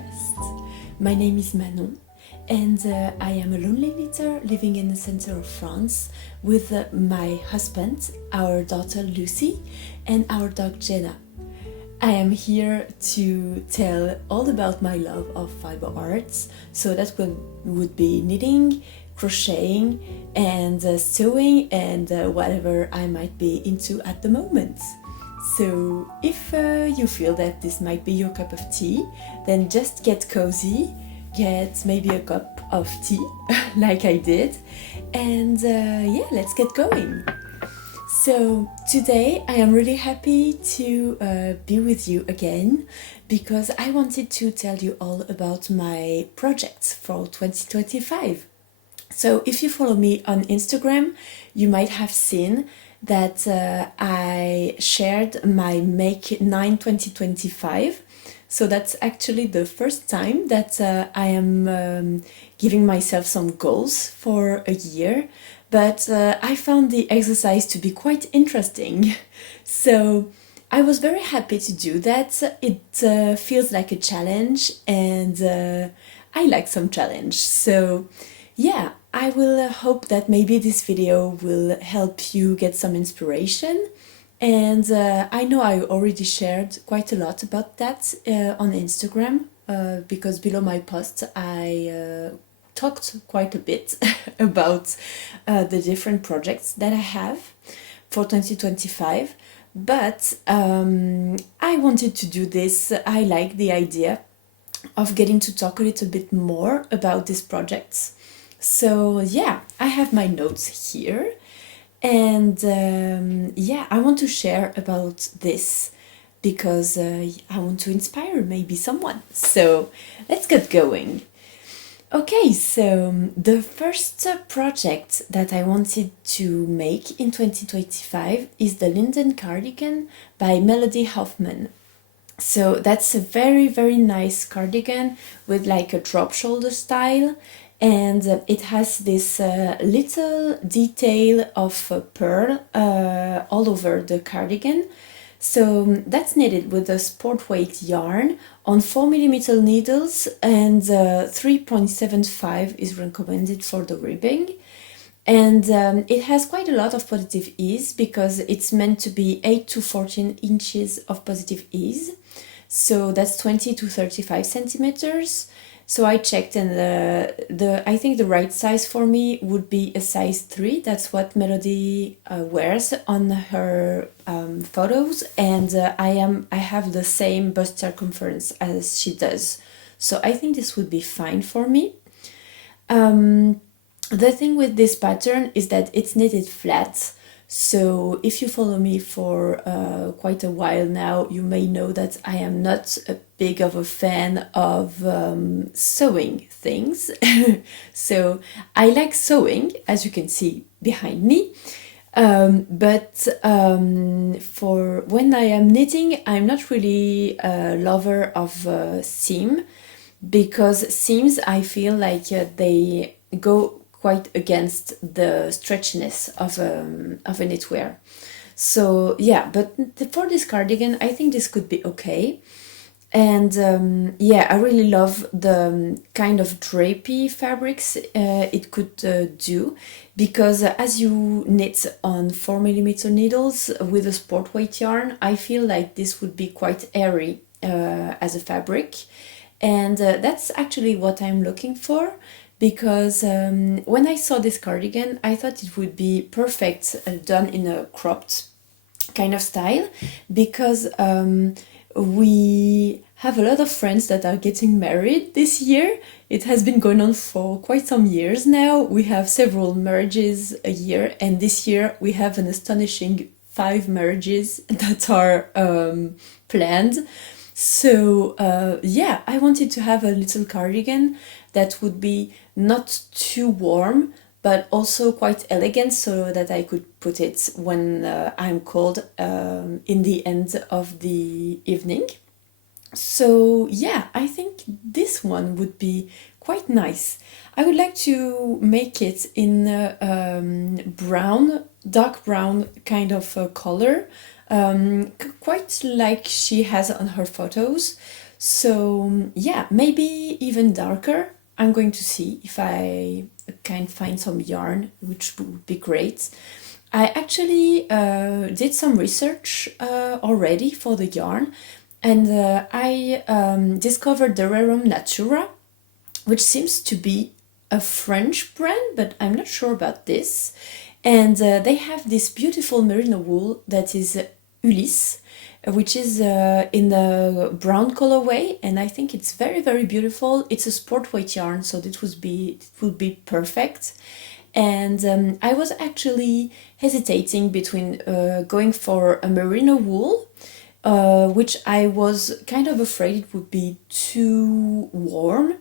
podcast. My name is Manon, and I am a lonely knitter living in the center of France with my husband, our daughter Lucy, and our dog Jenna. I am here to tell all about my love of fiber arts, so that would be knitting, crocheting, and sewing, and whatever I might be into at the moment. So if you feel that this might be your cup of tea, then just get cozy, get maybe a cup of tea like I did, and yeah, let's get going. So today I am really happy to be with you again because I wanted to tell you all about my projects for 2025. So if you follow me on Instagram, you might have seen that I shared my Make 9 2025. So that's actually the first time that I am giving myself some goals for a year. But I found the exercise to be quite interesting. So I was very happy to do that. It feels like a challenge, and I like some challenge. So yeah, I will hope that maybe this video will help you get some inspiration. And I know I already shared quite a lot about that on Instagram because below my post I talked quite a bit about the different projects that I have for 2025. But I wanted to do this. I like the idea of getting to talk a little bit more about these projects. So yeah, I have my notes here, and yeah, I want to share about this because I want to inspire maybe someone. So let's get going. Okay, so the first project that I wanted to make in 2025 is the Linden cardigan by Melody Hoffman. So that's a very, very nice cardigan with like a drop shoulder style, and it has this little detail of pearl all over the cardigan. So that's knitted with a sport weight yarn on 4mm needles, and 3.75 is recommended for the ribbing. And it has quite a lot of positive ease because it's meant to be 8 to 14 inches of positive ease. So that's 20 to 35 centimeters. So I checked, and I think the right size for me would be a size 3. That's what Melody wears on her photos, and I have the same bust circumference as she does. So I think this would be fine for me. The thing with this pattern is that it's knitted flat. So if you follow me for quite a while now, you may know that I am not a big of a fan of sewing things. So I like sewing, as you can see behind me. But for when I am knitting, I'm not really a lover of seam, because seams, I feel like they go quite against the stretchiness of a knitwear. So yeah, but for this cardigan, I think this could be okay. And yeah, I really love the kind of drapey fabrics it could do, because as you knit on 4mm needles with a sport weight yarn, I feel like this would be quite airy as a fabric. And that's actually what I'm looking for, because when I saw this cardigan, I thought it would be perfect done in a cropped kind of style, because we have a lot of friends that are getting married this year. It has been going on for quite some years now. We have several marriages a year, and this year we have an astonishing 5 marriages that are planned. So yeah, I wanted to have a little cardigan that would be not too warm, but also quite elegant, so that I could put it when I'm cold in the end of the evening. So yeah, I think this one would be quite nice. I would like to make it in brown, dark brown kind of color, quite like she has on her photos. So yeah, maybe even darker. I'm going to see if I can find some yarn, which would be great. I actually did some research already for the yarn, and I discovered the Rerum Natura, which seems to be a French brand, but I'm not sure about this. And they have this beautiful merino wool that is Ulysse, which is in the brown colorway, and I think it's very, very beautiful. It's a sport weight yarn, so it would be perfect. And I was actually hesitating between going for a merino wool, which I was kind of afraid it would be too warm,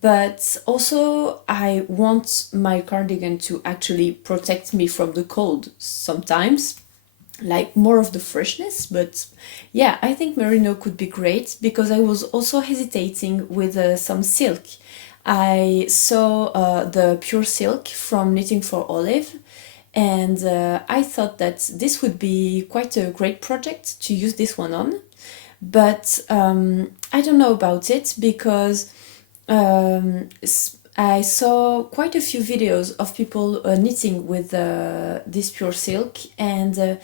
but also I want my cardigan to actually protect me from the cold sometimes, like more of the freshness. But yeah, I think merino could be great because I was also hesitating with some silk. I saw the pure silk from Knitting for Olive, and I thought that this would be quite a great project to use this one on. But I don't know about it because I saw quite a few videos of people knitting with this pure silk, and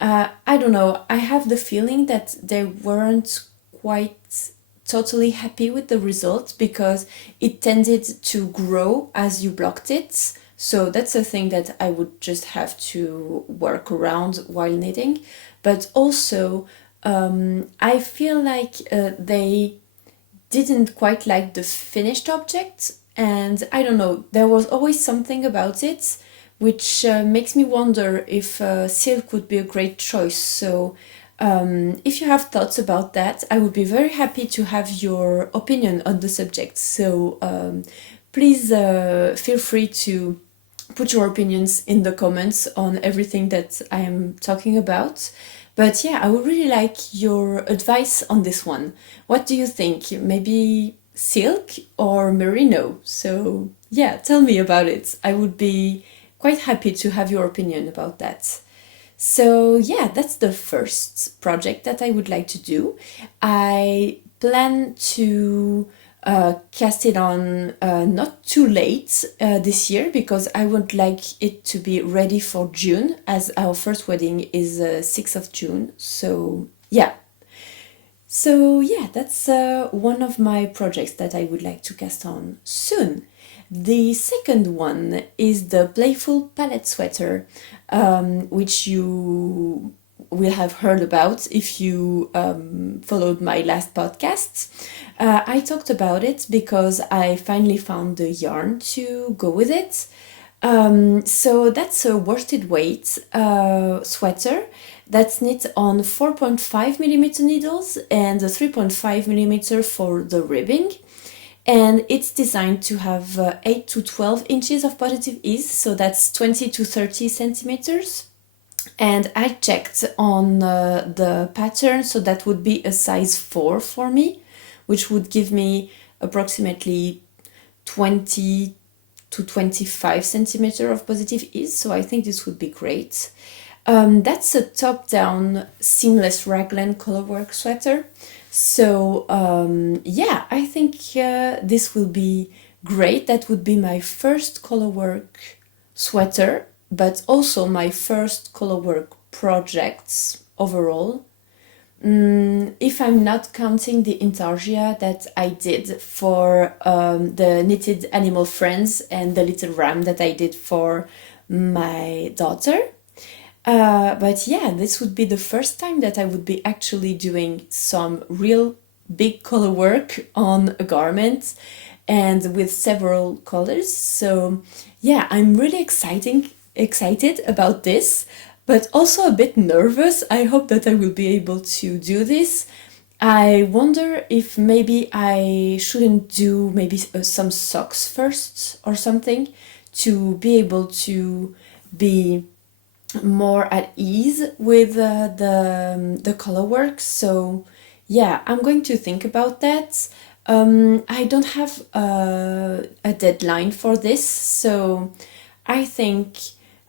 I don't know, I have the feeling that they weren't quite totally happy with the result because it tended to grow as you blocked it. So that's a thing that I would just have to work around while knitting. But also, I feel like they didn't quite like the finished object, and I don't know, there was always something about it which makes me wonder if silk would be a great choice. So if you have thoughts about that, I would be very happy to have your opinion on the subject. So please feel free to put your opinions in the comments on everything that I am talking about. But yeah, I would really like your advice on this one. What do you think? Maybe silk or merino? So yeah, tell me about it. I would be quite happy to have your opinion about that. So yeah, that's the first project that I would like to do. I plan to cast it on not too late this year because I would like it to be ready for June, as our first wedding is 6th of June. So yeah, that's one of my projects that I would like to cast on soon. The second one is the Playful palette sweater, which you will have heard about if you followed my last podcast. I talked about it because I finally found the yarn to go with it. So that's a worsted weight sweater that's knit on 4.5 millimeter needles and a 3.5 millimeter for the ribbing. And it's designed to have 8 to 12 inches of positive ease, so that's 20 to 30 centimeters. And I checked on the pattern, so that would be a size 4 for me, which would give me approximately 20 to 25 centimeter of positive ease, so I think this would be great. That's a top-down seamless raglan colorwork sweater. So yeah, I think this will be great. That would be my first colorwork sweater, but also my first colorwork projects overall. If I'm not counting the intarsia that I did for the knitted animal friends and the little ram that I did for my daughter. But yeah, this would be the first time that I would be actually doing some real big color work on a garment and with several colors. So yeah, I'm really excited about this, but also a bit nervous. I hope that I will be able to do this. I wonder if maybe I shouldn't do maybe some socks first or something to be able to be more at ease with the color work. So yeah, I'm going to think about that. I don't have a deadline for this, so I think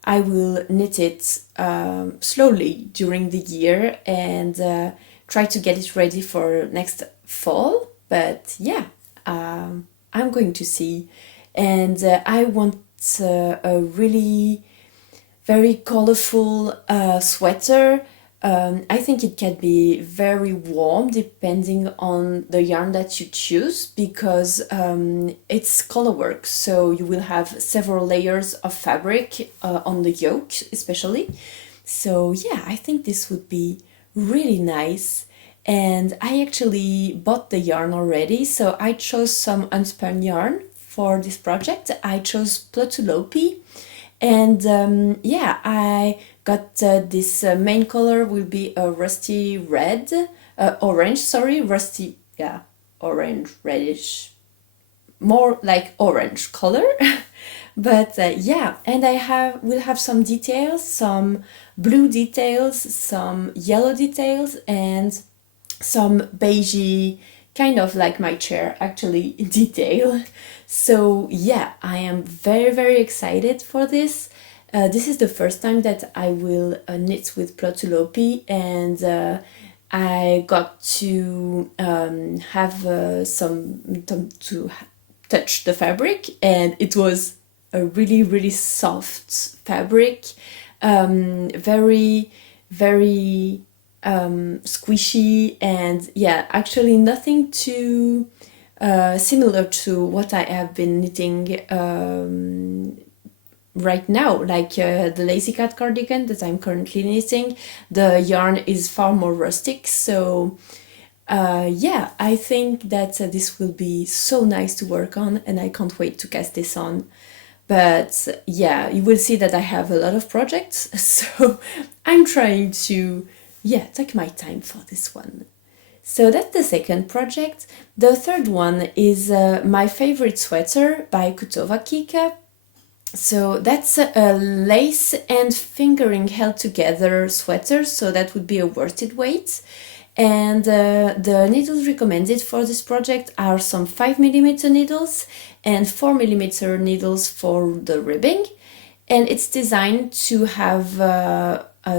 I will knit it slowly during the year and try to get it ready for next fall. But yeah, I'm going to see. And I want a really very colorful sweater. I think it can be very warm depending on the yarn that you choose, because it's color work, so you will have several layers of fabric on the yoke especially. So yeah, I think this would be really nice. And I actually bought the yarn already, so I chose some unspun yarn for this project. I chose Plotulopi, and yeah, I got this main color will be a rusty red, orange, sorry, rusty, yeah, orange, reddish, more like orange color. But yeah, and will have some details, some blue details, some yellow details, and some beigey, kind of like my chair actually, detail. So yeah, I am very, very excited for this. This is the first time that I will knit with Plotulopi, and I got to have to touch the fabric, and it was a really, really soft fabric, very, very squishy, and yeah, actually nothing too similar to what I have been knitting right now, like the Lazy Cat cardigan that I'm currently knitting. The yarn is far more rustic, so yeah, I think that this will be so nice to work on, and I can't wait to cast this on. But yeah, you will see that I have a lot of projects, so I'm trying to, yeah, take my time for this one. So that's the second project. The third one is my favorite sweater by Kutova Kika. So that's a lace and fingering held together sweater, so that would be a worsted weight. And the needles recommended for this project are some 5mm needles and 4mm needles for the ribbing. And it's designed to have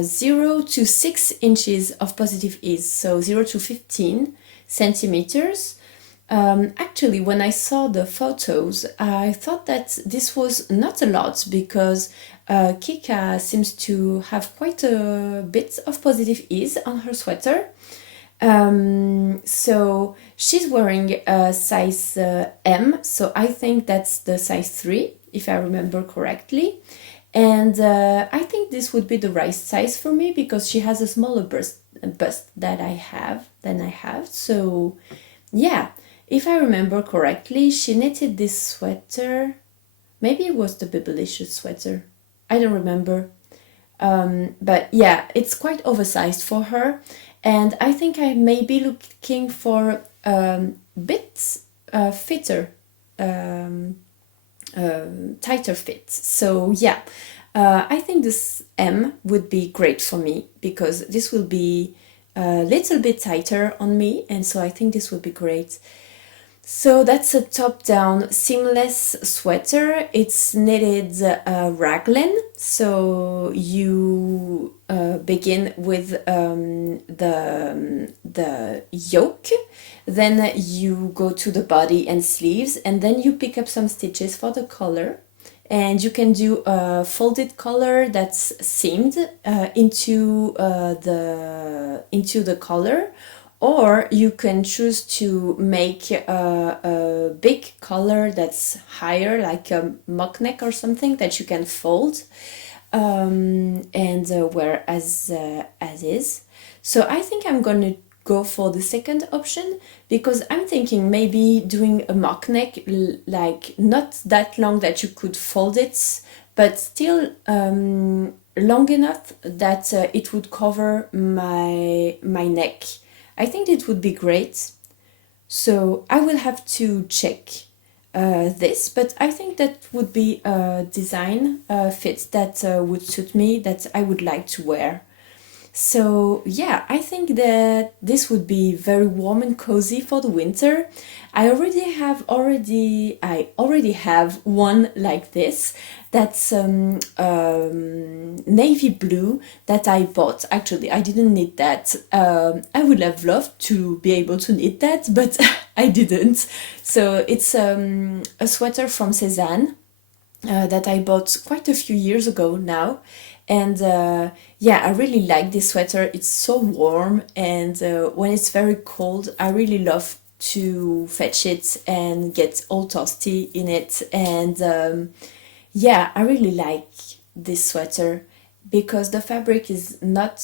0 to 6 inches of positive ease, so 0 to 15 centimeters. Actually, when I saw the photos, I thought that this was not a lot, because Kika seems to have quite a bit of positive ease on her sweater. So she's wearing a size M, so I think that's the size 3, if I remember correctly. And I think this would be the right size for me, because she has a smaller bust than I have. So yeah, if I remember correctly, she knitted this sweater. Maybe it was the Bibelicious sweater. I don't remember. But yeah, it's quite oversized for her. And I think I may be looking for bit fitter, tighter fit. So yeah, I think this M would be great for me, because this will be a little bit tighter on me, and so I think this would be great. So that's a top-down seamless sweater. It's knitted raglan, so you begin with the yoke, then you go to the body and sleeves, and then you pick up some stitches for the collar. And you can do a folded collar that's seamed into the collar, or you can choose to make a big collar that's higher, like a mock neck or something, that you can fold and wear as is. So I think I'm gonna go for the second option, because I'm thinking maybe doing a mock neck, like not that long that you could fold it, but still long enough that it would cover my neck. I think it would be great. So I will have to check this, but I think that would be a design fit that would suit me, that I would like to wear. So yeah, I think that this would be very warm and cozy for the winter. I already have one like this. That's navy blue that I bought. Actually, I didn't need that. I would have loved to be able to knit that, but I didn't. So it's a sweater from Cézanne that I bought quite a few years ago now. And yeah, I really like this sweater. It's so warm, and when it's very cold, I really love to fetch it and get all toasty in it. And yeah, I really like this sweater because the fabric is not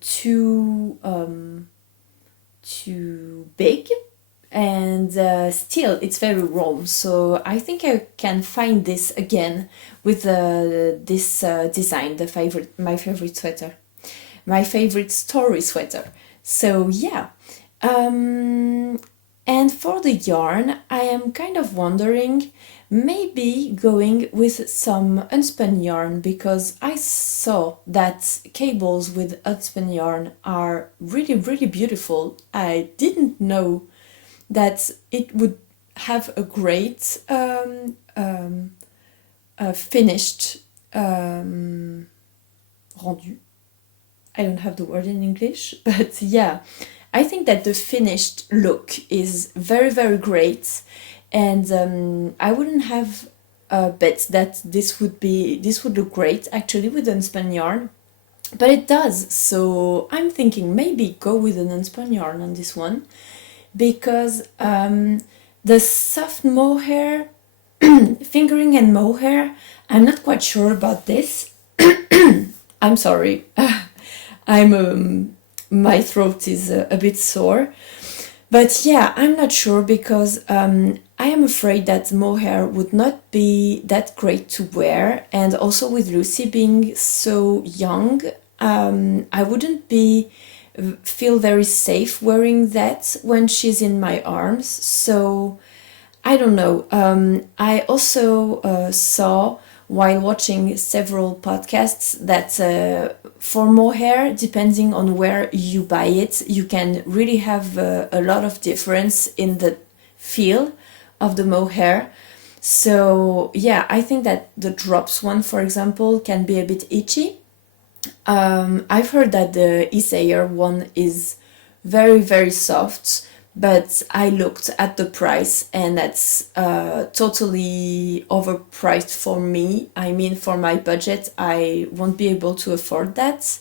too too big, and still it's very warm, so I think I can find this again with this design, my favorite sweater, my favorite story sweater. So yeah, and for the yarn, I am kind of wondering maybe going with some unspun yarn, because I saw that cables with unspun yarn are really, really beautiful. I didn't know that it would have a great finished rendu. I don't have the word in English, but yeah, I think that the finished look is very, very great, and I wouldn't have bet that this would look great actually with unspun yarn, but it does. So I'm thinking maybe go with an unspun yarn on this one, because the soft mohair, fingering and mohair, I'm not quite sure about this. I'm sorry. My throat is a bit sore. But yeah, I'm not sure, because I am afraid that mohair would not be that great to wear. And also with Lucy being so young, I wouldn't feel very safe wearing that when she's in my arms. So I don't know. I also saw, while watching several podcasts, that for mohair, depending on where you buy it, you can really have a lot of difference in the feel of the mohair. So yeah, I think that the drops one, for example, can be a bit itchy. I've heard that the Isayer one is very, very soft, but I looked at the price, and that's totally overpriced for me. I mean, for my budget, I won't be able to afford that.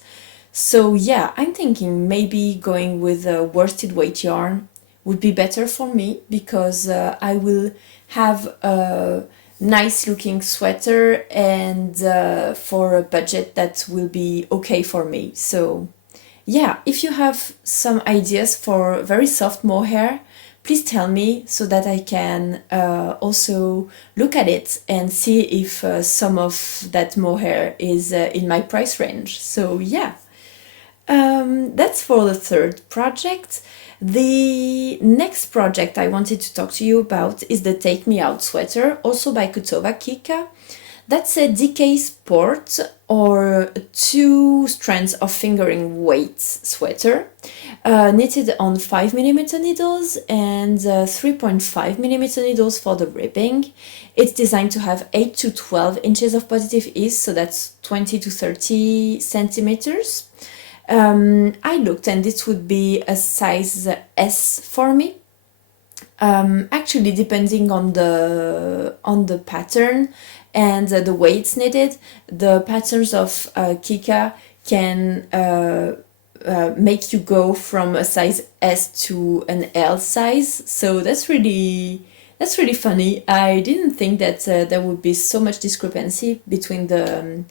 So yeah, I'm thinking maybe going with a worsted weight yarn would be better for me, because I will have a nice looking sweater, and for a budget that will be okay for me. So yeah, if you have some ideas for very soft mohair, please tell me, so that I can also look at it and see if some of that mohair is in my price range. So yeah, that's for the third project. The next project I wanted to talk to you about is the Take Me Out sweater, also by Kutova Kika. That's a DK Sport, or 2 strands of fingering weight sweater, knitted on 5mm needles and 3.5mm needles for the ribbing. It's designed to have 8 to 12 inches of positive ease, so that's 20 to 30 centimeters. I looked, and this would be a size S for me. Actually, depending on the pattern and the way it's knitted, the patterns of Kika can make you go from a size S to an L size. So that's really funny. I didn't think that there would be so much discrepancy between the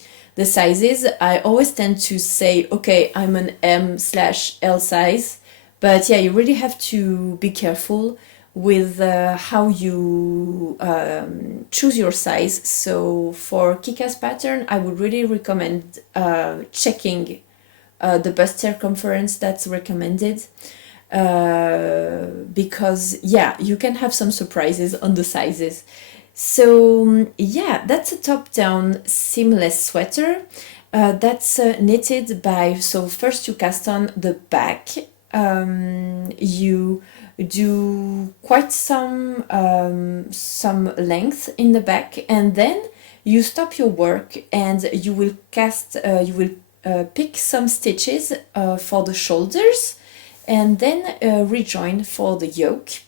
sizes. I always tend to say, okay, I'm an M/L size, but yeah, you really have to be careful with how you choose your size. So for Kika's pattern, I would really recommend checking the bust circumference that's recommended, because yeah, you can have some surprises on the sizes. So yeah, that's a top-down seamless sweater. that's knitted by, so first you cast on the back, you do quite some length in the back, and then you stop your work and you will pick some stitches for the shoulders, and then rejoin for the yoke,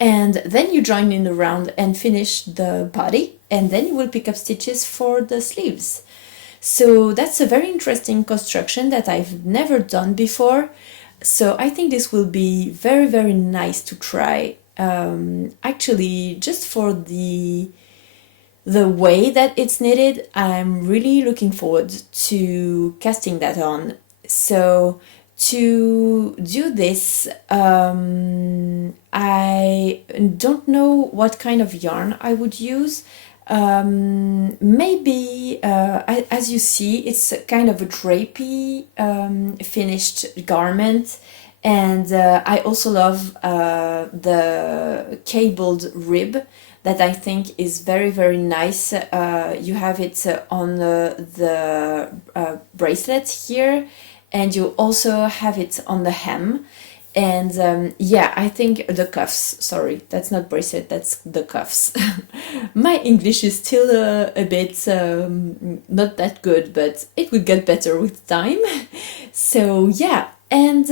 and then you join in around and finish the body, and then you will pick up stitches for the sleeves. So that's a very interesting construction that I've never done before. So I think this will be very, very nice to try. Actually, just for the way that it's knitted, I'm really looking forward to casting that on. So to do this, I don't know what kind of yarn I would use. Maybe, as you see, it's kind of a drapey finished garment, and I also love the cabled rib that I think is very, very nice. You have it on the bracelet here, and you also have it on the hem. And yeah, I think the cuffs, sorry, that's not bracelet, that's the cuffs. My English is still a bit not that good, but it will get better with time. So yeah, and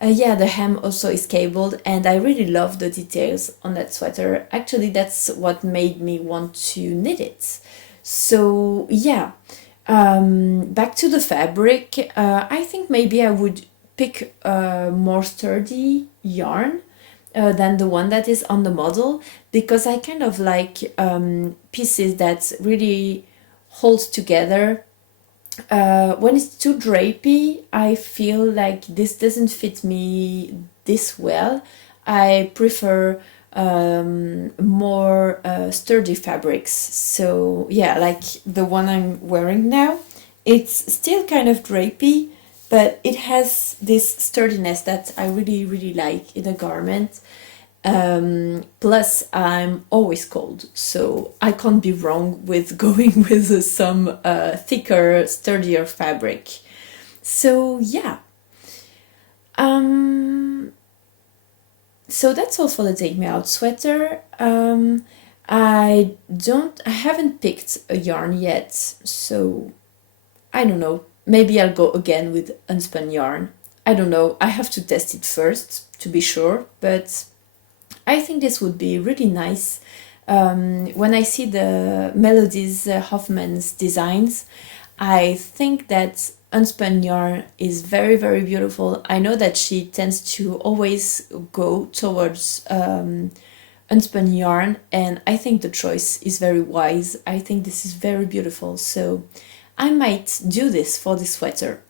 yeah, the hem also is cabled, and I really love the details on that sweater. Actually, that's what made me want to knit it. So yeah, back to the fabric. I think maybe I would pick a more sturdy yarn than the one that is on the model, because I kind of like pieces that really hold together. When it's too drapey, I feel like this doesn't fit me this well. I prefer more sturdy fabrics. So yeah, like the one I'm wearing now, it's still kind of drapey, but it has this sturdiness that I really, really like in a garment. Plus, I'm always cold, so I can't be wrong with going with some thicker, sturdier fabric. So yeah. So that's all for the Take Me Out sweater. I haven't picked a yarn yet, so I don't know. Maybe I'll go again with unspun yarn. I don't know. I have to test it first to be sure, but I think this would be really nice. When I see the Melodies Hoffman's designs, I think that unspun yarn is very, very beautiful. I know that she tends to always go towards unspun yarn, and I think the choice is very wise. I think this is very beautiful, so I might do this for this sweater.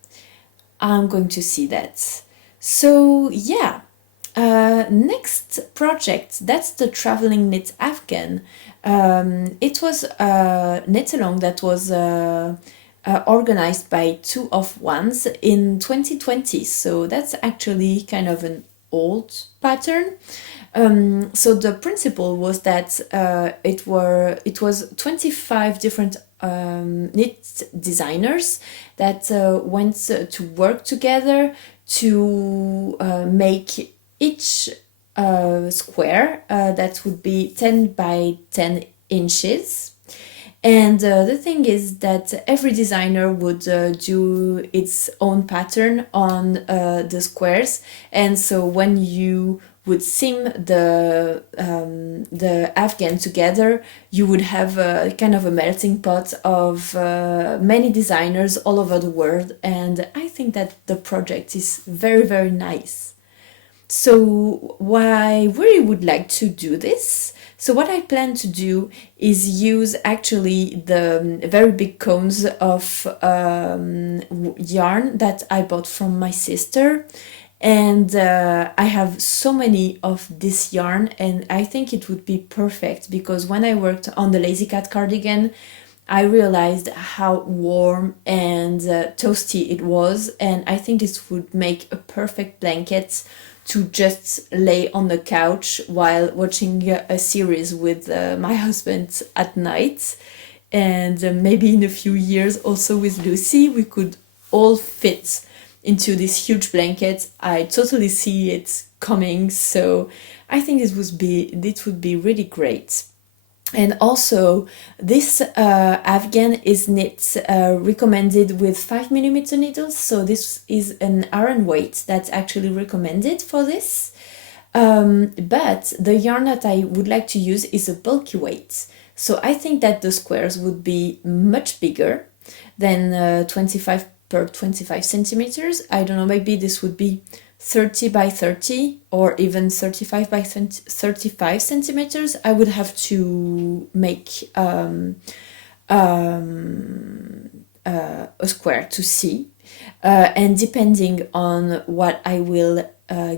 I'm going to see that. So yeah, next project, that's the Traveling Knit Afghan. It was a knit along that was organized by Two of Ones in 2020, so that's actually kind of an old pattern. So the principle was that it was 25 different knit designers that went to work together to make each square that would be 10 by 10 inches. And the thing is that every designer would do its own pattern on the squares, and so when you would seam the Afghan together, you would have a kind of a melting pot of many designers all over the world, and I think that the project is very, very nice. So I really would like to do this. So what I plan to do is use actually the very big cones of yarn that I bought from my sister. And I have so many of this yarn, and I think it would be perfect because when I worked on the Lazy Cat cardigan, I realized how warm and toasty it was, and I think this would make a perfect blanket to just lay on the couch while watching a series with my husband at night. and maybe in a few years also with Lucy we could all fit into this huge blanket. I totally see it coming, so I think it would be really great. And also, this Afghan is knit recommended with 5mm needles, so this is an iron weight that's actually recommended for this. But the yarn that I would like to use is a bulky weight, so I think that the squares would be much bigger than 25 per 25 centimeters. I don't know, maybe this would be 30 by 30 or even 35 by 35 centimeters. I would have to make a square to see, and depending on what I will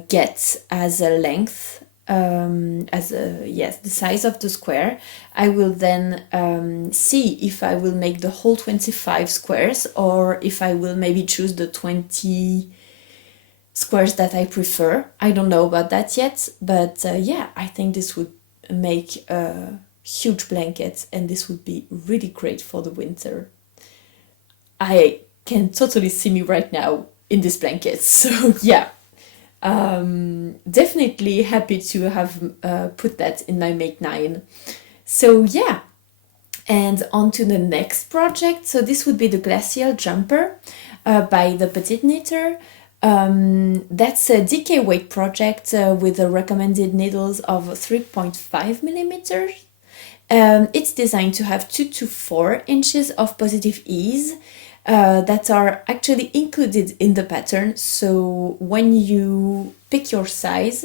get as a length, the size of the square, I will then see if I will make the whole 25 squares or if I will maybe choose the 20 squares that I prefer. I don't know about that yet, but yeah, I think this would make a huge blanket and this would be really great for the winter. I can totally see me right now in this blanket, so yeah. Definitely happy to have put that in my Make 9. So yeah, and on to the next project. So this would be the Glacial jumper by the Petite Knitter. That's a DK weight project with the recommended needles of 3.5 millimeters. It's designed to have 2 to 4 inches of positive ease that are actually included in the pattern. So when you pick your size,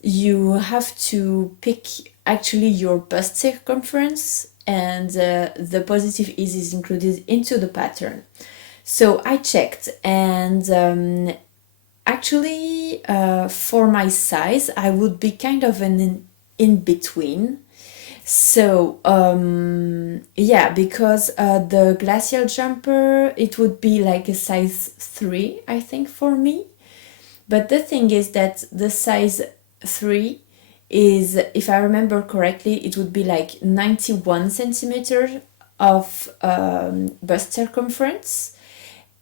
you have to pick actually your bust circumference, and the positive ease is included into the pattern. So I checked, and actually for my size I would be kind of an in between. So yeah, because the Glacial jumper, it would be like a size 3, I think, for me. But the thing is that the size 3 is, if I remember correctly, it would be like 91 centimeters of bust circumference.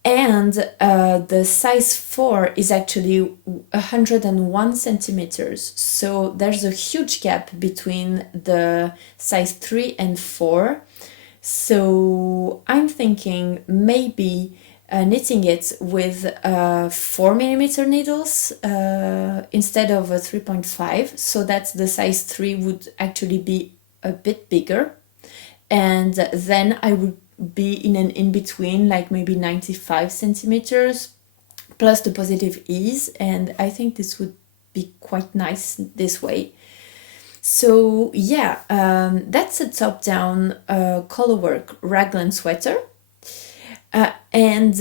And the size 4 is actually 101 centimeters. So there's a huge gap between the size 3 and 4. So I'm thinking maybe knitting it with 4mm needles instead of a 3.5, so that the size 3 would actually be a bit bigger. And then I would be in an in-between, like maybe 95 centimeters plus the positive ease, and I think this would be quite nice this way. So yeah, that's a top-down colorwork raglan sweater, and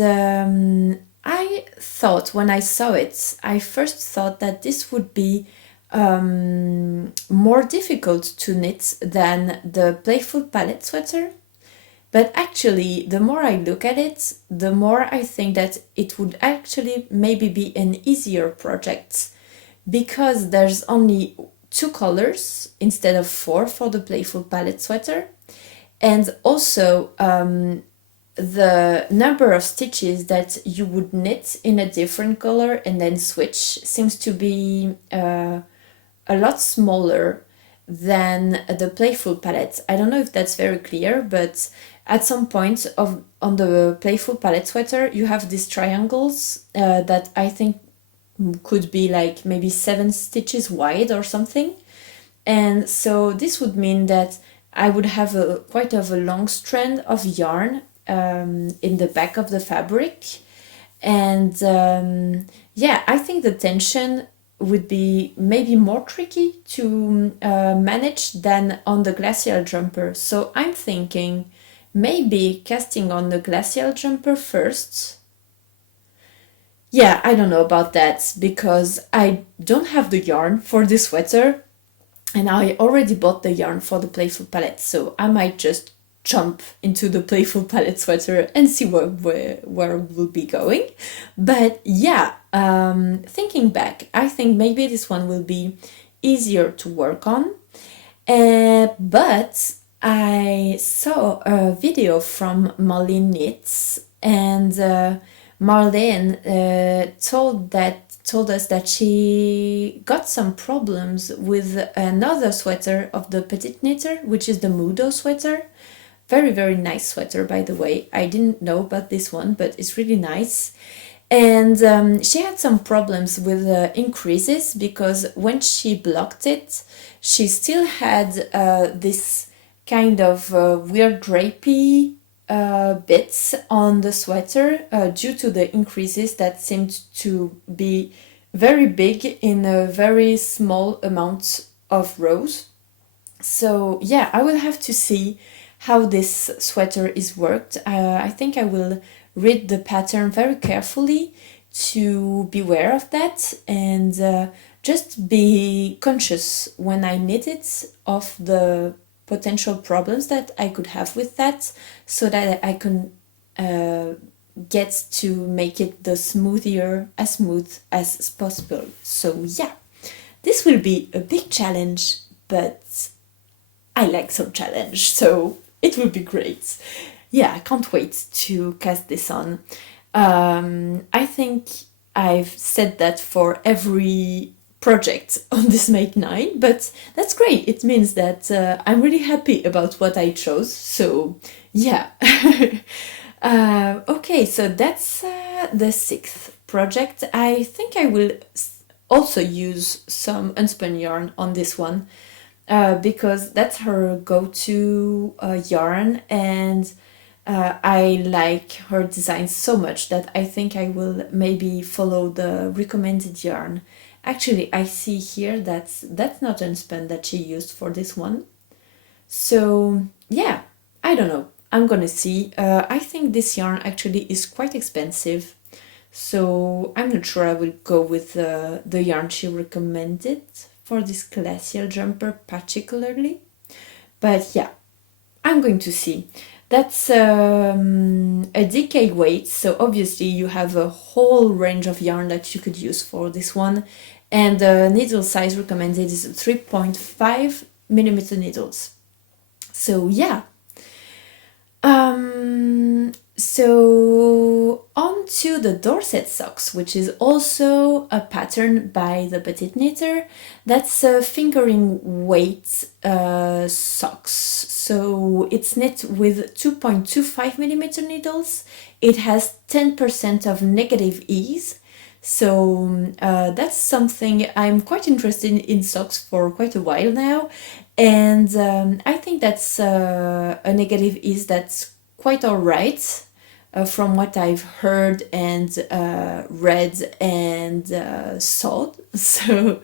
I thought, when I saw it, I first thought that this would be more difficult to knit than the Playful palette sweater. But actually, the more I look at it, the more I think that it would actually maybe be an easier project, because there's only 2 colors instead of 4 for the Playful palette sweater. And also, the number of stitches that you would knit in a different color and then switch seems to be a lot smaller than the Playful palette. I don't know if that's very clear, but at some point on the Playful palette sweater, you have these triangles that I think could be like maybe 7 stitches wide or something. And so this would mean that I would have quite of a long strand of yarn in the back of the fabric. And yeah, I think the tension would be maybe more tricky to manage than on the Glacial jumper. So I'm thinking maybe casting on the Glacial jumper first. Yeah, I don't know about that, because I don't have the yarn for this sweater, and I already bought the yarn for the Playful palette, so I might just jump into the Playful palette sweater and see where we'll be going. But yeah, thinking back, I think maybe this one will be easier to work on. But I saw a video from Marlene Knits, and Marlene told us that she got some problems with another sweater of the Petite Knitter, which is the Mudo sweater. Very, very nice sweater, by the way. I didn't know about this one, but it's really nice. And she had some problems with increases, because when she blocked it, she still had this kind of weird drapey bits on the sweater due to the increases that seemed to be very big in a very small amount of rows. So yeah, I will have to see how this sweater is worked. I think I will read the pattern very carefully to beware of that, and just be conscious when I knit it of the potential problems that I could have with that, so that I can get to make it the as smooth as possible. So yeah, this will be a big challenge, but I like some challenge, so it will be great. Yeah, I can't wait to cast this on. I think I've said that for every project on this Make 9, but that's great. It means that I'm really happy about what I chose, so yeah. Okay, so that's the sixth project. I think I will also use some unspun yarn on this one, because that's her go-to yarn, and I like her design so much that I think I will maybe follow the recommended yarn. Actually, I see here that's not unspun that she used for this one. So yeah, I don't know. I'm gonna see. I think this yarn actually is quite expensive, so I'm not sure I will go with the yarn she recommended for this Glacial jumper particularly. But yeah, I'm going to see. That's a DK weight, so obviously you have a whole range of yarn that you could use for this one. And the needle size recommended is 3.5 millimeter needles. So yeah. So on to the Dorset socks, which is also a pattern by the Petite Knitter. That's a fingering weight socks. So it's knit with 2.25 millimeter needles. It has 10% of negative ease. So that's something I'm quite interested in socks for quite a while now. And I think that's a negative ease that's quite alright. From what I've heard and read and sorry. So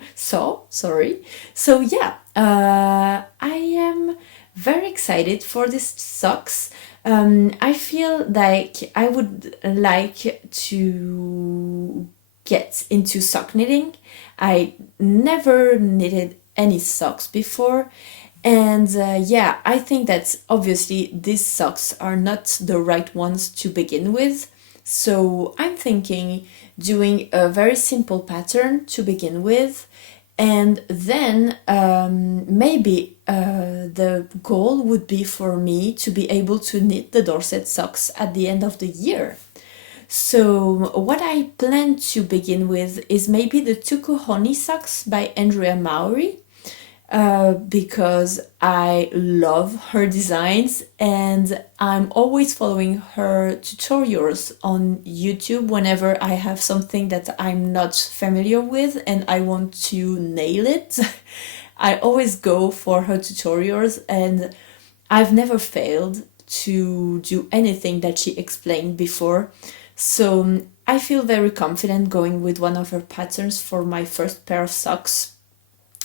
yeah, I am very excited for these socks. I feel like I would like to get into sock knitting. I never knitted any socks before, and yeah, I think that obviously these socks are not the right ones to begin with. So I'm thinking doing a very simple pattern to begin with, and then maybe the goal would be for me to be able to knit the Dorset socks at the end of the year. So what I plan to begin with is maybe the Tuku Honey socks by Andrea Mowry, because I love her designs and I'm always following her tutorials on YouTube whenever I have something that I'm not familiar with and I want to nail it. I always go for her tutorials, and I've never failed to do anything that she explained before. So I feel very confident going with one of her patterns for my first pair of socks.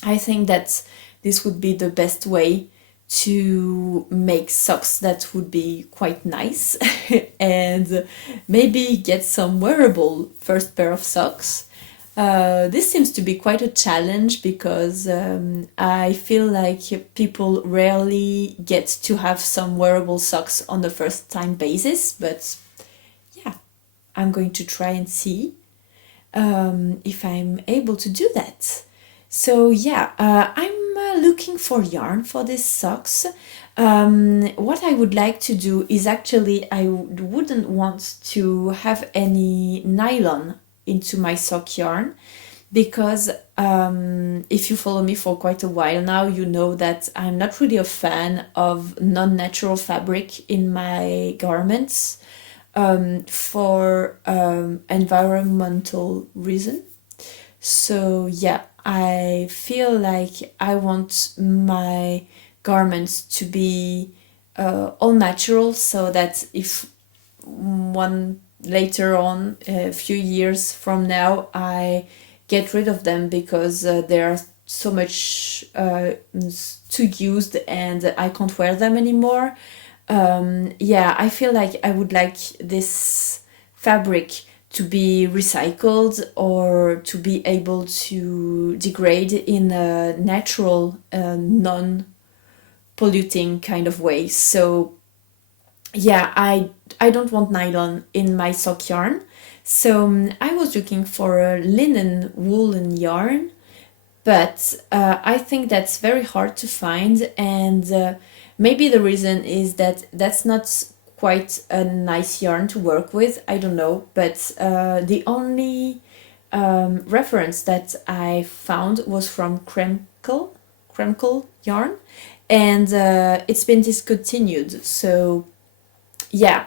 I think that this would be the best way to make socks that would be quite nice and maybe get some wearable first pair of socks. This seems to be quite a challenge because I feel like people rarely get to have some wearable socks on the first time basis, but yeah, I'm going to try and see if I'm able to do that. So yeah, I'm looking for yarn for these socks. What I would like to do is actually I wouldn't want to have any nylon into my sock yarn because if you follow me for quite a while now, you know that I'm not really a fan of non-natural fabric in my garments for environmental reason. So yeah, I feel like I want my garments to be all natural, so that if one later on, a few years from now, I get rid of them because they are so much too used and I can't wear them anymore. Yeah, I feel like I would like this fabric to be recycled or to be able to degrade in a natural, non-polluting kind of way. So yeah, I don't want nylon in my sock yarn. So I was looking for a linen woolen yarn, but I think that's very hard to find, and maybe the reason is that that's not quite a nice yarn to work with. I don't know, but the only reference that I found was from Kremkel yarn, and it's been discontinued. So yeah,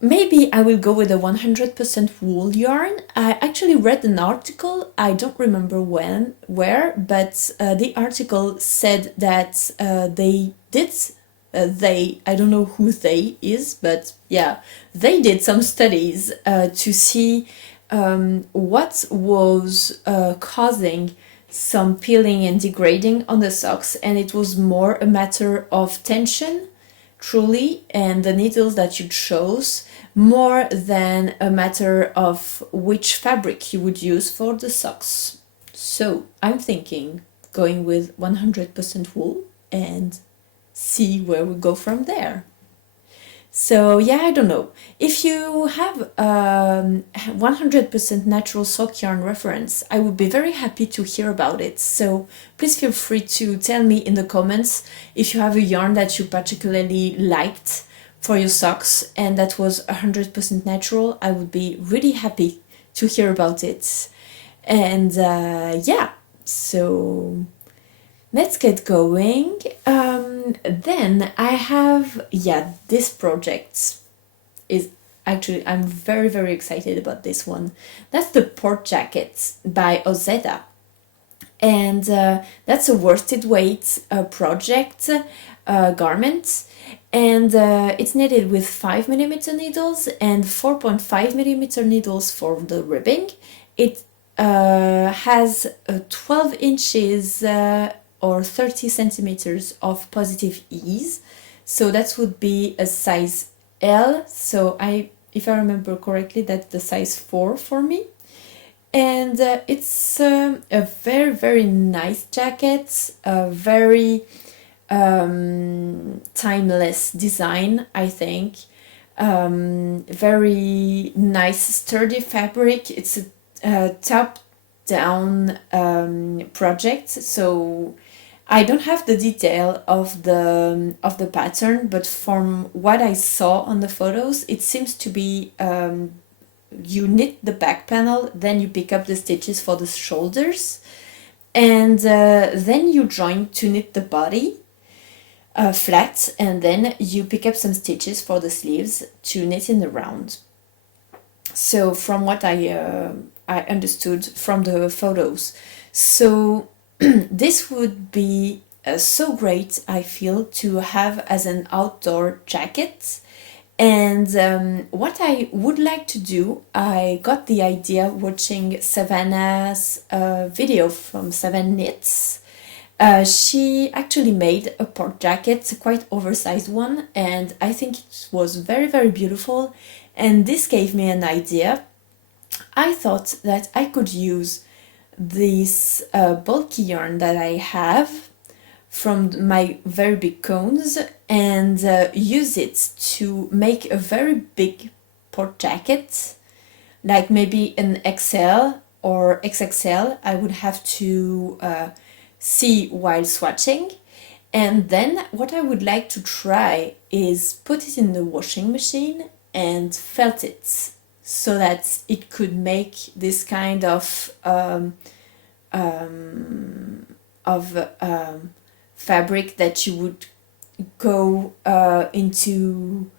maybe I will go with a 100% wool yarn. I actually read an article, I don't remember where, but the article said that I don't know who they is, but yeah, they did some studies to see what was causing some peeling and degrading on the socks, and it was more a matter of tension, truly, and the needles that you chose, more than a matter of which fabric you would use for the socks. So I'm thinking going with 100% wool and see where we go from there. So yeah, I don't know. If you have 100% natural sock yarn reference, I would be very happy to hear about it. So please feel free to tell me in the comments if you have a yarn that you particularly liked for your socks and that was 100% natural. I would be really happy to hear about it. And yeah, so let's get going. Then I have, yeah, this project is actually, I'm very, very excited about this one. That's the Port Jacket by Ozeda. And that's a worsted weight project garment. And it's knitted with 5mm needles and 4.5mm needles for the ribbing. It has 12 inches or 30 centimeters of positive ease, so that would be a size L. So if I remember correctly, that's the size 4 for me. And it's a very, very nice jacket, a very timeless design, I think. Very nice, sturdy fabric. It's a top-down project, so I don't have the detail of the pattern, but from what I saw on the photos, it seems to be you knit the back panel, then you pick up the stitches for the shoulders, and then you join to knit the body flat, and then you pick up some stitches for the sleeves to knit in the round. So from what I understood from the photos, so this would be so great, I feel, to have as an outdoor jacket. And what I would like to do, I got the idea watching Savannah's video from Savannah Knits. She actually made a port jacket, a quite oversized one, and I think it was very, very beautiful. And this gave me an idea. I thought that I could use this bulky yarn that I have from my very big cones and use it to make a very big port jacket, like maybe an XL or XXL. I would have to see while swatching. And then what I would like to try is put it in the washing machine and felt it so that it could make this kind of fabric that you would go into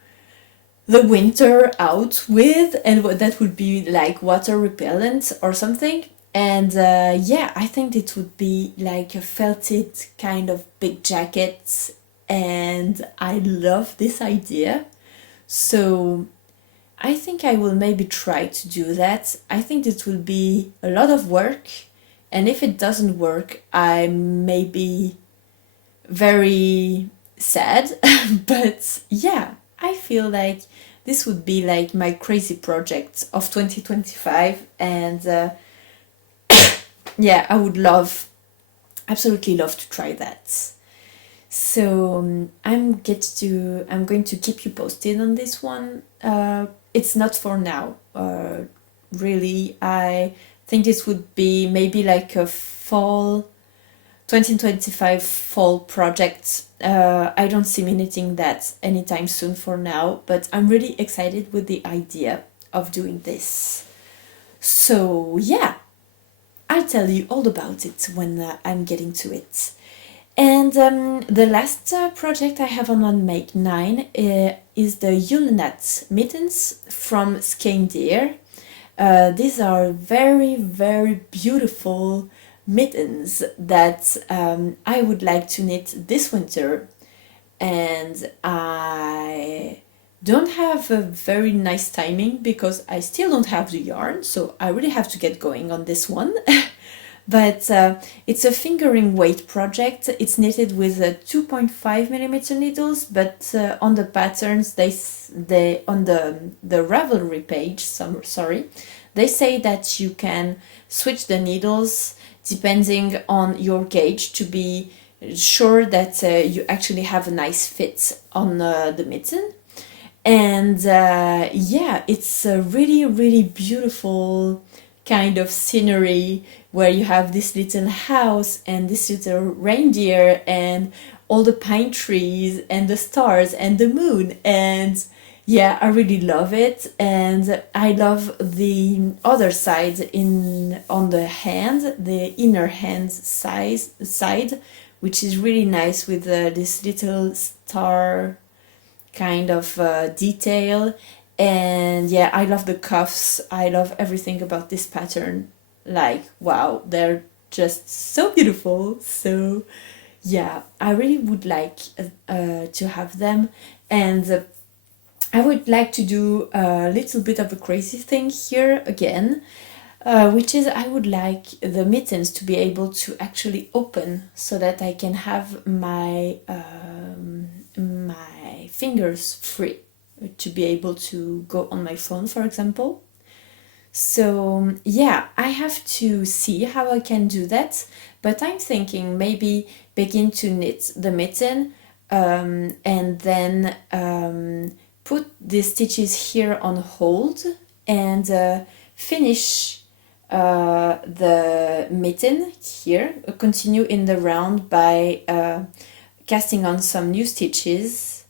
the winter out with, and that would be like water repellent or something. And yeah, I think it would be like a felted kind of big jacket, and I love this idea. So I think I will maybe try to do that. I think it will be a lot of work, and if it doesn't work, I may be very sad. But yeah, I feel like this would be like my crazy project of 2025, and yeah, I would absolutely love to try that. So I'm going to keep you posted on this one. It's not for now. Really, I think this would be maybe like a fall 2025 fall project. I don't see me knitting that anytime soon for now, but I'm really excited with the idea of doing this. So yeah, I'll tell you all about it when I'm getting to it. And the last project I have on Make 9 is the Yulnat mittens from Skein. These are very, very beautiful mittens that I would like to knit this winter, and I don't have a very nice timing because I still don't have the yarn, so I really have to get going on this one. But it's a fingering weight project. It's knitted with 2.5 millimeter needles, but on the patterns, they on the Ravelry page, they say that you can switch the needles depending on your gauge to be sure that you actually have a nice fit on the mitten. And yeah, it's a really, really beautiful kind of scenery where you have this little house and this little reindeer and all the pine trees and the stars and the moon. And yeah, I really love it. And I love the other side on the hand, the inner hand side, which is really nice with this little star kind of detail. And yeah, I love the cuffs. I love everything about this pattern. Like, wow, they're just so beautiful. So yeah, I really would like to have them. And I would like to do a little bit of a crazy thing here again, which is I would like the mittens to be able to actually open so that I can have my my fingers free to be able to go on my phone, for example. So yeah, I have to see how I can do that, but I'm thinking maybe begin to knit the mitten and then put the stitches here on hold and finish the mitten here, continue in the round by casting on some new stitches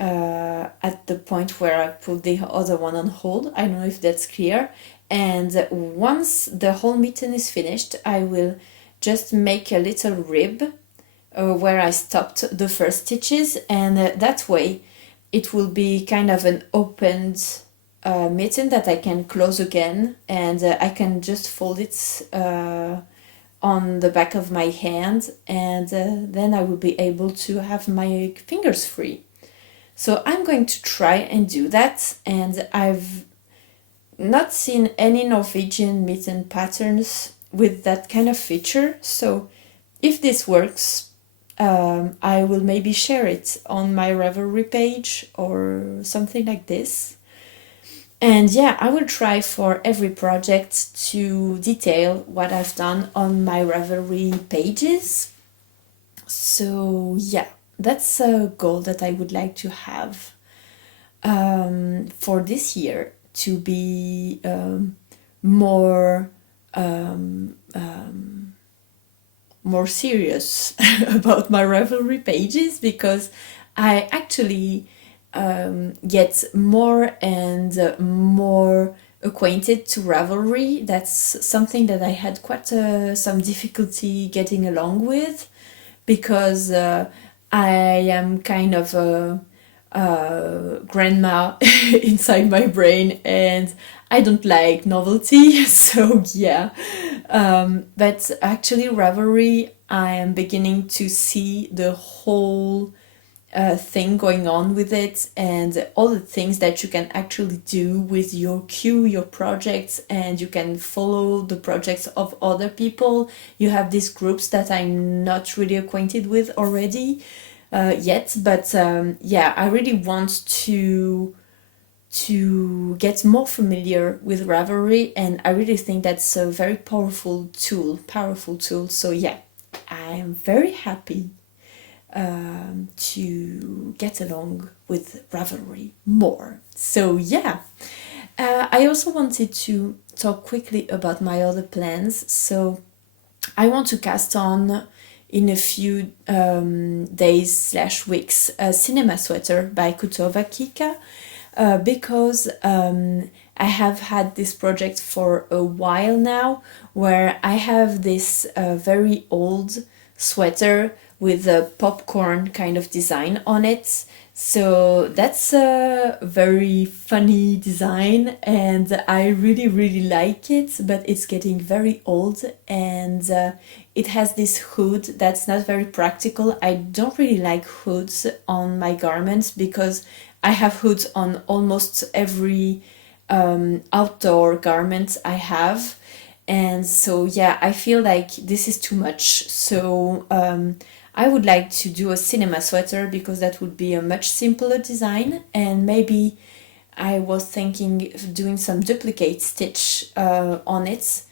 at the point where I put the other one on hold. I don't know if that's clear. And once the whole mitten is finished, I will just make a little rib where I stopped the first stitches, and that way it will be kind of an opened mitten that I can close again, and I can just fold it on the back of my hand, and then I will be able to have my fingers free. So I'm going to try and do that, and I've not seen any Norwegian mitten patterns with that kind of feature, so if this works, I will maybe share it on my Ravelry page or something like this. And yeah, I will try for every project to detail what I've done on my Ravelry pages. So yeah, that's a goal that I would like to have for this year, to be more more serious about my Ravelry pages, because I actually get more and more acquainted to Ravelry. That's something that I had quite some difficulty getting along with, because I am kind of a grandma inside my brain, and I don't like novelty. So yeah, but actually Ravelry, I am beginning to see the whole thing going on with it, and all the things that you can actually do with your queue, your projects, and you can follow the projects of other people. You have these groups that I'm not really acquainted with already yet, but yeah, I really want to get more familiar with Ravelry, and I really think that's a very powerful tool. So yeah, I am very happy to get along with Ravelry more. So yeah, I also wanted to talk quickly about my other plans. So I want to cast on in a few days/weeks a cinema sweater by Kutowa Kika, because I have had this project for a while now, where I have this very old sweater with a popcorn kind of design on it. So that's a very funny design, and I really, really like it, but it's getting very old, and it has this hood that's not very practical. I don't really like hoods on my garments, because I have hoods on almost every outdoor garment I have. And so, yeah, I feel like this is too much. So, I would like to do a cinema sweater, because that would be a much simpler design. And maybe I was thinking of doing some duplicate stitch on it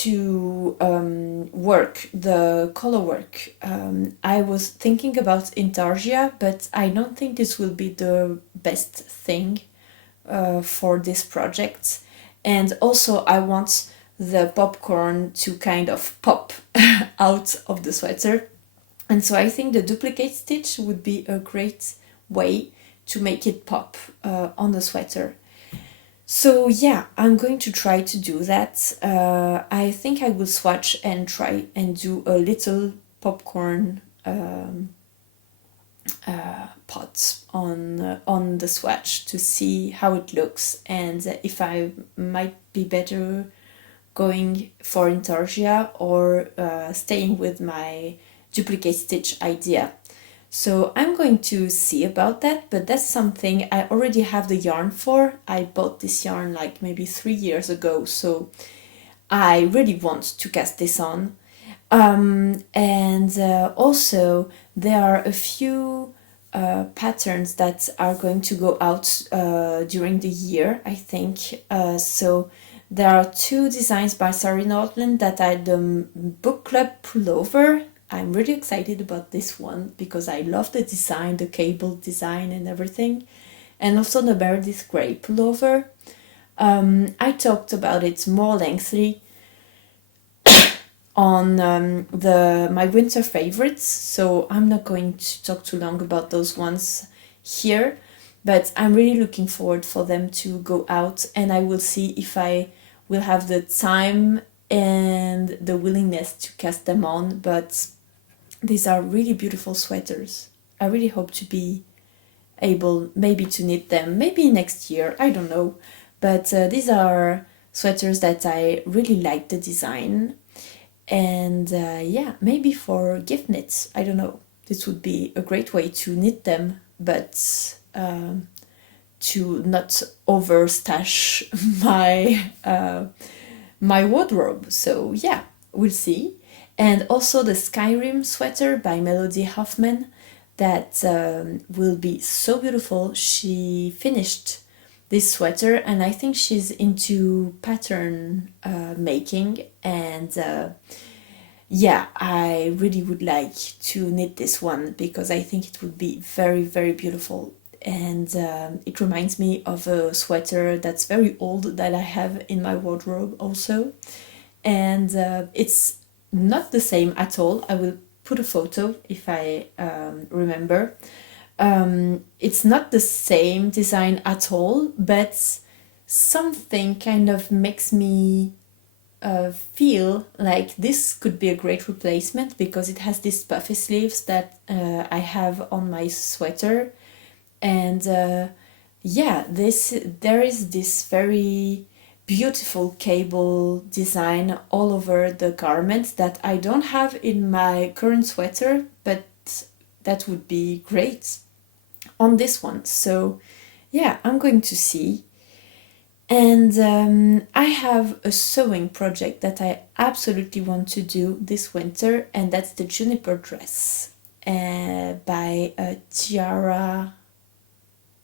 to work the color work. I was thinking about intarsia, but I don't think this will be the best thing for this project. And also I want the popcorn to kind of pop out of the sweater. And so I think the duplicate stitch would be a great way to make it pop on the sweater. So yeah, I'm going to try to do that. I think I will swatch and try and do a little popcorn pot on the swatch to see how it looks, and if I might be better going for intarsia or staying with my duplicate stitch idea. So I'm going to see about that, but that's something I already have the yarn for. I bought this yarn like maybe 3 years ago, so I really want to cast this on. And also there are a few patterns that are going to go out during the year, I think. So there are 2 designs by Sari Nordland that are the book club pullover. I'm really excited about this one because I love the design, the cable design and everything. And also the Meredith Grey pullover. I talked about it more lengthily on my winter favorites, so I'm not going to talk too long about those ones here, but I'm really looking forward for them to go out, and I will see if I will have the time and the willingness to cast them on. But these are really beautiful sweaters. I really hope to be able maybe to knit them, maybe next year, I don't know. But these are sweaters that I really like the design. And yeah, maybe for gift knits, I don't know. This would be a great way to knit them, but to not overstash my wardrobe. So yeah, we'll see. And also the Skyrim sweater by Melody Hoffman, that will be so beautiful. She finished this sweater, and I think she's into pattern making, and yeah, I really would like to knit this one because I think it would be very, very beautiful. And it reminds me of a sweater that's very old that I have in my wardrobe also. And it's not the same at all. I will put a photo if I remember. It's not the same design at all, but something kind of makes me feel like this could be a great replacement, because it has these puffy sleeves that I have on my sweater, and yeah, there is this very beautiful cable design all over the garment that I don't have in my current sweater, but that would be great on this one. So yeah, I'm going to see. And I have a sewing project that I absolutely want to do this winter, and that's the juniper dress by Tiara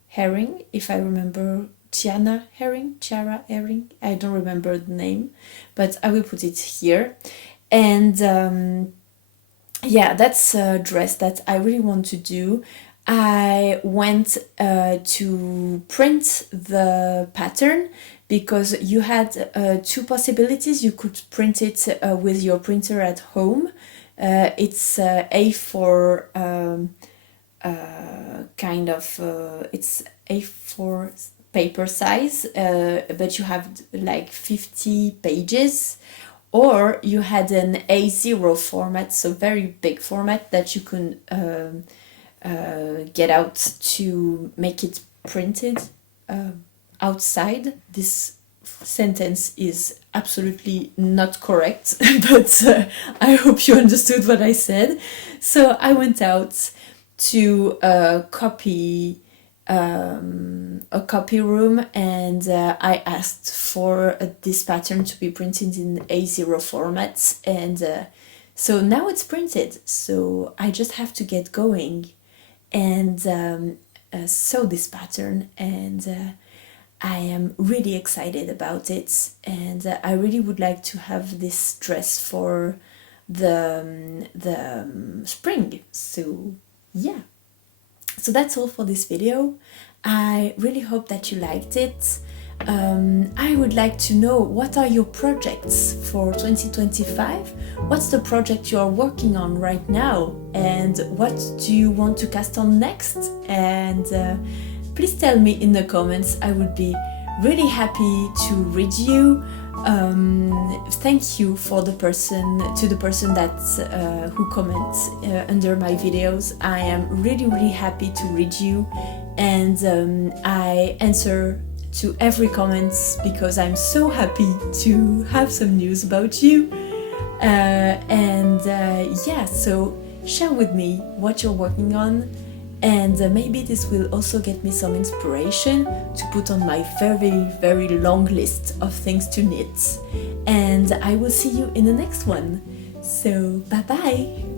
Herring, if I remember. Tiara Herring, I don't remember the name, but I will put it here. And yeah, that's a dress that I really want to do. I went to print the pattern, because you had two possibilities. You could print it with your printer at home. It's A4 kind of, it's A4 paper size, but you have like 50 pages. Or you had an A0 format, so very big format that you can get out to make it printed outside. This sentence is absolutely not correct, but I hope you understood what I said. So I went out to a copy room, and I asked for this pattern to be printed in A0 format, and so now it's printed. So I just have to get going and sew this pattern, and I am really excited about it, and I really would like to have this dress for the spring. So yeah, so that's all for this video. I really hope that you liked it. I would like to know, what are your projects for 2025? What's the project you are working on right now? And what do you want to cast on next? And please tell me in the comments. I would be really happy to read you. Thank you for the person that who comments under my videos. I am really happy to read you, and I answer to every comment, because I'm so happy to have some news about you. Yeah, so share with me what you're working on, and maybe this will also get me some inspiration to put on my very long list of things to knit. And I will see you in the next one. So bye bye!